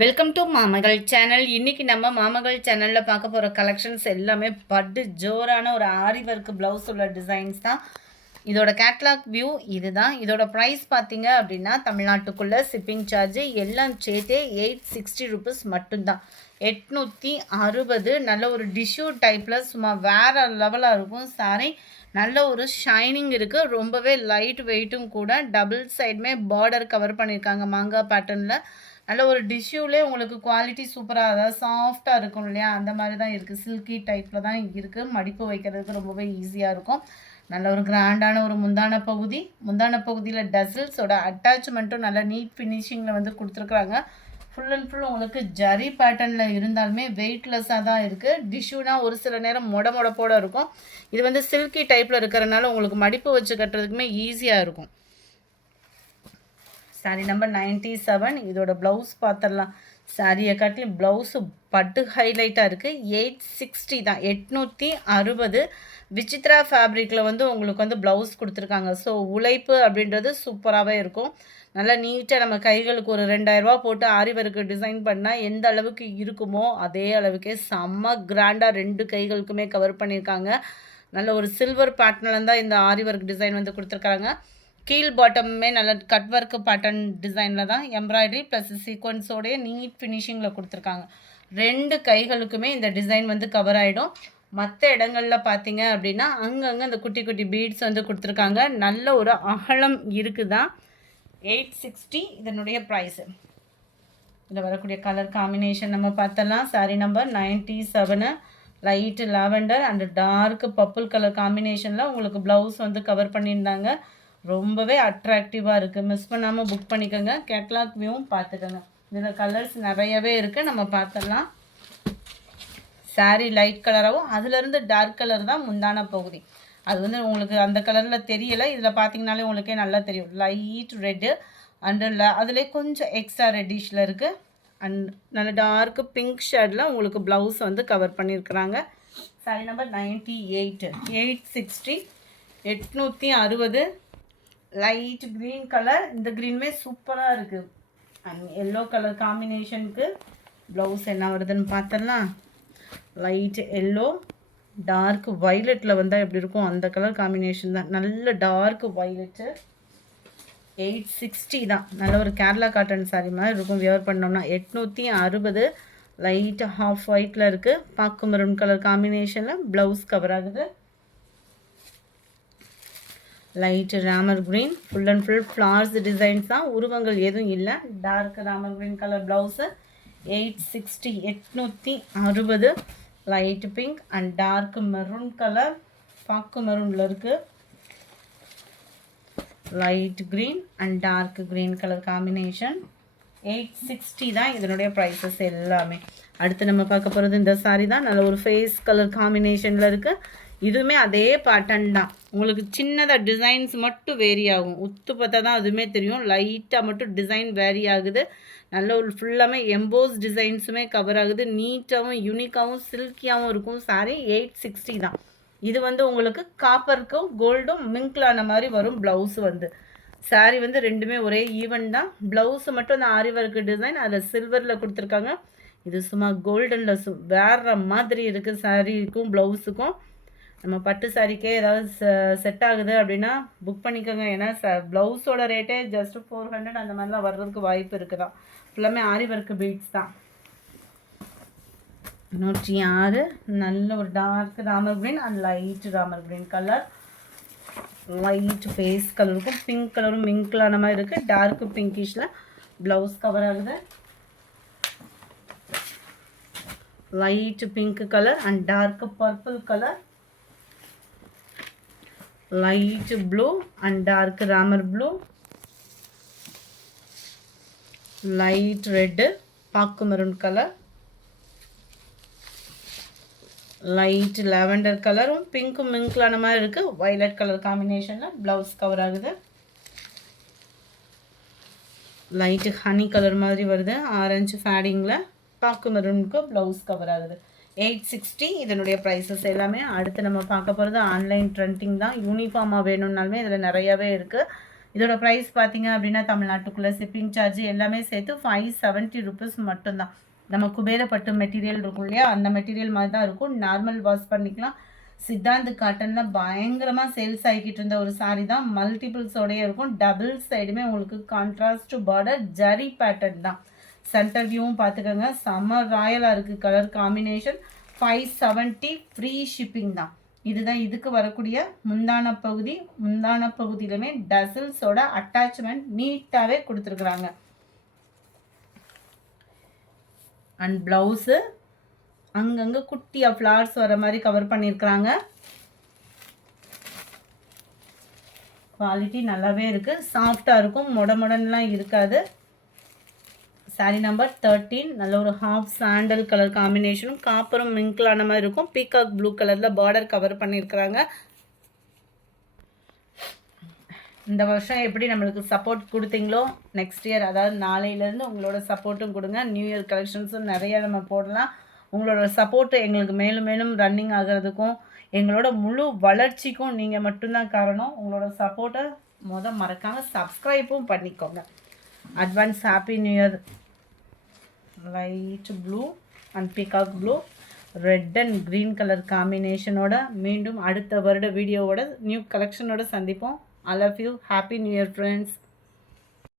Welcome to மாமகள் channel. இன்றைக்கி நம்ம மாமகள் சேனலில் பார்க்க போகிற கலெக்ஷன்ஸ் எல்லாமே பட்டு ஜோரான ஒரு ஆரி ஒர்க் ப்ளவுஸ் உள்ள டிசைன்ஸ் தான். இதோட கேட்லாக் வியூ இதுதான். இதோட ப்ரைஸ் பார்த்தீங்க அப்படின்னா தமிழ்நாட்டுக்குள்ளே ஷிப்பிங் சார்ஜு எல்லாம் சேர்த்தே 860 ருபீஸ் மட்டும்தான். 860. நல்ல ஒரு டிஷ்யூ டைப்பில் சும்மா வேறு லெவலாக இருக்கும் சாரி. நல்ல ஒரு ஷைனிங் இருக்குது, ரொம்பவே லைட் வெயிட்டும் கூட. டபுள் சைடுமே பார்டர் கவர் பண்ணியிருக்காங்க மாங்காய் பேட்டர்னில். நல்ல ஒரு டிஷ்யூலே உங்களுக்கு குவாலிட்டி சூப்பராக, அதாவது சாஃப்டாக இருக்கும் இல்லையா, அந்த மாதிரி தான் இருக்குது. சில்கி டைப்பில் தான் இருக்குது. மடிப்பு வைக்கிறதுக்கு ரொம்பவே ஈஸியாக இருக்கும். நல்ல ஒரு கிராண்டான ஒரு முந்தான பகுதியில் டசில்ஸோட அட்டாச்மெண்ட்டும் நல்ல நீட் ஃபினிஷிங்கில் வந்து கொடுத்துருக்குறாங்க. ஃபுல் அண்ட் ஃபுல் உங்களுக்கு ஜரி பேட்டர்னில் இருந்தாலுமே வெயிட்லெஸ்ஸாக தான் இருக்குது. டிஷ்யூனா ஒரு சில நேரம் மொடப்போடு இருக்கும். இது வந்து சில்கி டைப்பில் இருக்கிறனால உங்களுக்கு மடிப்பு வச்சு கட்டுறதுக்குமே ஈஸியாக இருக்கும். சாரீ நம்பர் 97. இதோட ப்ளவுஸ் பார்த்துடலாம். சாரியை காட்டிலும் ப்ளவுஸு பட்டு ஹைலைட்டாக இருக்குது. 860 தான், 860. விசித்ரா ஃபேப்ரிக்கில் வந்து உங்களுக்கு வந்து ப்ளவுஸ் கொடுத்துருக்காங்க. ஸோ உழைப்பு அப்படின்றது சூப்பராகவே இருக்கும். நல்லா நீட்டாக நம்ம கைகளுக்கு ஒரு 2000 போட்டு ஆரி ஒர்க்கு டிசைன் பண்ணால் எந்த அளவுக்கு இருக்குமோ அதே அளவுக்கே செம்ம கிராண்டாக 2 கைகளுக்குமே கவர் பண்ணியிருக்காங்க. நல்ல ஒரு சில்வர் பேட்டர்னில் தான் இந்த ஆரி ஒர்க் டிசைன் வந்து கொடுத்துருக்காங்க. கீழ் பாட்டமுமே நல்ல கட் ஒர்க்கு பேட்டர்ன் டிசைனில் தான் எம்ப்ராய்டரி ப்ளஸ் சீக்வன்ஸோடைய நீட் ஃபினிஷிங்கில் கொடுத்துருக்காங்க. 2 கைகளுக்குமே இந்த டிசைன் வந்து கவர் ஆகிடும். மற்ற இடங்களில் பார்த்தீங்க அப்படின்னா அங்கங்கே இந்த குட்டி குட்டி பீட்ஸ் வந்து கொடுத்துருக்காங்க. நல்ல ஒரு அகலம் இருக்குதான். 860 இதனுடைய ப்ரைஸு. இதில் வரக்கூடிய கலர் காம்பினேஷன் நம்ம பார்த்தலாம். Sari number 97. Light lavender and dark purple colour காம்பினேஷனில் உங்களுக்கு ப்ளவுஸ் வந்து கவர் பண்ணியிருந்தாங்க. ரொம்பவே அட்ராக்டிவாக இருக்குது. மிஸ் பண்ணாமல் புக் பண்ணிக்கோங்க. கேட்லாக் வியூவும் பார்த்துக்கோங்க. இதில் கலர்ஸ் நிறையவே இருக்குது, நம்ம பார்த்துடலாம். சாரீ லைட் கலராகவும் அதுலேருந்து டார்க் கலர் தான் முந்தான பகுதி. அது வந்து உங்களுக்கு அந்த கலரில் தெரியலை, இதில் பார்த்தீங்கனாலே உங்களுக்கே நல்லா தெரியும். லைட் ரெட்டு அண்டு அதிலே கொஞ்சம் எக்ஸ்ட்ரா ரெட்டிஷில் இருக்குது. அண்ட் நல்ல டார்க் பிங்க் ஷேடில் உங்களுக்கு ப்ளவுஸ் வந்து கவர் பண்ணியிருக்கிறாங்க. Sari number 98. 860. 860. Light green colour. இந்த க்ரீனுமே சூப்பராக இருக்குது. அண்ட் எல்லோ கலர் காம்பினேஷனுக்கு ப்ளவுஸ் என்ன வருதுன்னு பார்த்தலாம். லைட் எல்லோ டார்க் வைலட்டில் வந்தால் எப்படி இருக்கும் அந்த கலர் காம்பினேஷன் தான். நல்ல டார்க் வைலட்டு. 860 தான். நல்ல ஒரு கேரளா காட்டன் சாரீ மாதிரி இருக்கும் வியர் பண்ணோம்னா. 860. லைட் ஹாஃப் ஒயிட்டில் இருக்குது. பாக்கு மெரூன் கலர் காம்பினேஷனில் ப்ளவுஸ் கவர் ஆகுது. Light Ramar green, full and full flowers designs தான், உருவங்கள் எதுவும் இல்லை. Dark Ramar green colour blouse. 860. 860. Light pink and dark maroon colour, பாக்கு மெரூனில் இருக்குது. Light green and dark green colour combination. 860 தான் இதனுடைய ப்ரைஸஸ் எல்லாமே. அடுத்து நம்ம பார்க்க போகிறது இந்த சாரீ தான். நல்ல ஒரு ஃபேஸ் கலர் காம்பினேஷனில் இருக்குது. இதுவுமே அதே பேட்டர்ன் தான். உங்களுக்கு சின்னதாக டிசைன்ஸ் மட்டும் வேரி ஆகும். உத்து பார்த்தா தான் அதுவுமே தெரியும். லைட்டாக மட்டும் டிசைன் வேரி ஆகுது. நல்ல ஒரு ஃபுல்லாமே எம்போஸ் டிசைன்ஸுமே கவர் ஆகுது. நீட்டாகவும் யூனிக்காகவும் சில்கியாகவும் இருக்கும். சாரி 860 தான். இது வந்து உங்களுக்கு காப்பருக்கும் கோல்டும் மிங்க்லான மாதிரி வரும். ப்ளவுஸு வந்து சாரீ வந்து ரெண்டுமே ஒரே ஈவன் தான். ப்ளவுஸு மட்டும் அந்த ஆரி ஒர்க் டிசைன் அதில் சில்வரில் கொடுத்துருக்காங்க. இது சும்மா கோல்டனில் வேறு மாதிரி இருக்குது. சாரீக்கும் ப்ளவுஸுக்கும். நம்ம பட்டு சாரிக்கே ஏதாவது செட் ஆகுது அப்படின்னா புக் பண்ணிக்கோங்க. ஏன்னா ப்ளவுஸோட ரேட்டே ஜஸ்ட் 400 அந்த மாதிரிலாம் வர்றதுக்கு வாய்ப்பு இருக்குதான். ஃபுல்லாமே ஆரி ஒர்க்கு பீட்ஸ் தான். 106. நல்ல ஒரு dark Ramar green and light Ramar green colour. Light face கலருக்கும் பிங்க் கலரும் மிங்க்லான மாதிரி இருக்குது. டார்க் பிங்கிஷில் ப்ளவுஸ் கவர் ஆகுது. Light pink colour and dark purple colour. Light blue and dark Ramar blue. Light red பாக்கு மெரூன் கலர். லைட் லாவெண்டர் கலரும் பிங்க்கும் மிங்க்லான மாதிரி இருக்குது. வைலட் கலர் காம்பினேஷனில் ப்ளவுஸ் கவர் ஆகுது. லைட்டு ஹனி கலர் மாதிரி வருது. ஆரஞ்சு ஃபேடிங்கில் பாக்கு மெரூனுக்கு ப்ளவுஸ் கவர் ஆகுது. 860 இதனுடைய ப்ரைஸஸ் எல்லாமே. அடுத்து நம்ம பார்க்க போகிறது ஆன்லைன் ட்ரெண்டிங் தான். யூனிஃபார்மாக வேணும்னாலுமே இதில் நிறையாவே இருக்குது. இதோட ப்ரைஸ் பார்த்தீங்க அப்படின்னா தமிழ்நாட்டுக்குள்ளே ஷிப்பிங் சார்ஜ் எல்லாமே சேர்த்து 570 ருபீஸ் மட்டும்தான். நம்ம குபேரப்பட்டு மெட்டீரியல் இருக்கும் இல்லையா, அந்த மெட்டீரியல் மாதிரி தான் இருக்கும். நார்மல் வாஷ் பண்ணிக்கலாம். சித்தாந்த் காட்டனில் பயங்கரமாக சேல்ஸ் ஆகிக்கிட்டு இருந்த ஒரு சாரீ தான். மல்டிபிள்ஸோடையே இருக்கும். டபுள் சைடுமே உங்களுக்கு கான்ட்ராஸ்ட் பார்டர் ஜரி பேட்டர்ன் தான். சென்டர் வியூவும் பார்த்துக்கோங்க, செம்ம ராயலாக இருக்குது கலர் காம்பினேஷன். 570 ஃப்ரீ ஷிப்பிங் தான். இதுதான் இதுக்கு வரக்கூடிய முந்தான பகுதி. முந்தான பகுதியிலுமே டசில்ஸோட அட்டாச்மெண்ட் நீட்டாகவே கொடுத்துருக்குறாங்க. அண்ட் ப்ளவுஸு அங்கங்கே குட்டியாக ஃப்ளார்ஸ் வர மாதிரி கவர் பண்ணியிருக்கிறாங்க. குவாலிட்டி நல்லாவே இருக்குது, சாஃப்டாக இருக்கும், மொடன்லாம் இருக்காது. சாரீ நம்பர் 13. நல்ல ஒரு ஹாஃப் சாண்டல் கலர் காம்பினேஷனும் காப்பரும் மிங்கிளான மாதிரி இருக்கும். பீகாக் ப்ளூ கலரில் பார்டர் கவர் பண்ணியிருக்கிறாங்க. இந்த வருஷம் எப்படி நம்மளுக்கு சப்போர்ட் கொடுத்தீங்களோ நெக்ஸ்ட் இயர், அதாவது நாளையிலேருந்து உங்களோட சப்போர்ட்டும் கொடுங்க. நியூ இயர் கலெக்ஷன்ஸும் நிறையா நம்ம போடலாம். உங்களோட சப்போர்ட்டு எங்களுக்கு மேலும் மேலும் ரன்னிங் ஆகிறதுக்கும் எங்களோட முழு வளர்ச்சிக்கும் நீங்கள் மட்டும்தான் காரணம். உங்களோட சப்போர்ட்டை மறக்காமல் சப்ஸ்கிரைப்பும் பண்ணிக்கோங்க. Advance happy new year. Light blue and peacock blue, red and green colour காம்பினேஷனோட மீண்டும் அடுத்த வருட வீடியோவோட நியூ கலெக்ஷனோட சந்திப்போம். I love you. Happy New Year, friends.